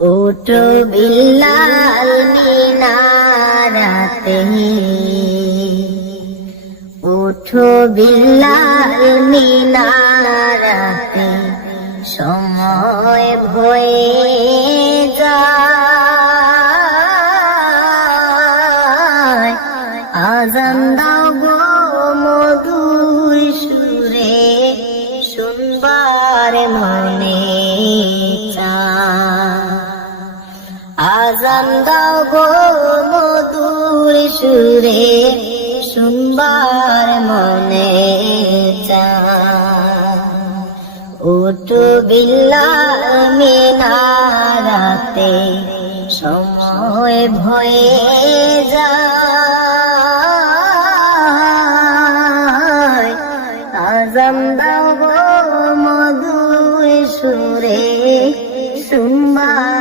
ওঠো বিল্লাল মিনারাতে ওঠো বিল্লাল মিনারাতে সময় ভয়ে যায়। আজান দাও গো মধুর সুরে, শুনবার মনে আজান দাও গো মধুর সুরে, শুনবার মনে ওটু বিল্লাল মিনারাতে, সময় ভয়ে যায়। আজান দাও গো মধুর সুরে, শুনবার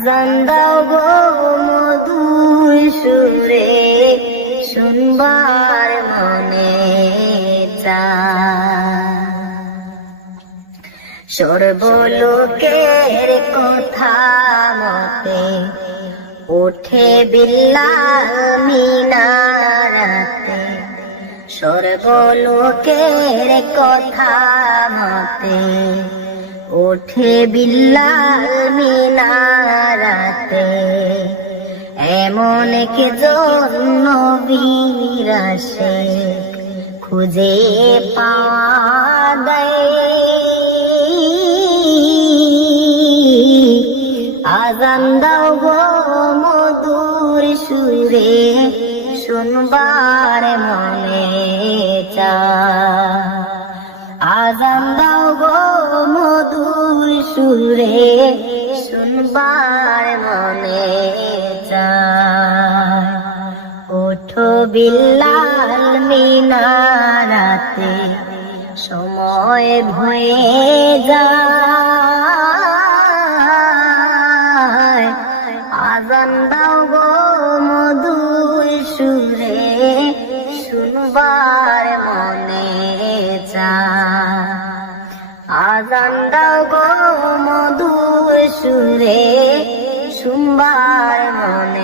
আজান দাও গো মধুর সুরে, শুনবার মনে সর্বলোকের কথা মতে ওঠে বিল্লাল মিনারাতে সর্বলোকের কথা মতে ওঠে বিল্লাল মিনারাতে এমন কে জন্য খুঁজে পাওয়া আজান দাও গো মধুর সুরে, শুনবার মনে চায় আজান দাও গো মধুর সুরে শুনবার মনে ওঠো বিল্লাল মিনারাতে, সময় ভয়ে যায়। আজান দাও গো মধুর সুরে শুনবার মনে চায়। আজান দাও গো মধুর সুরে শুনবার মনে।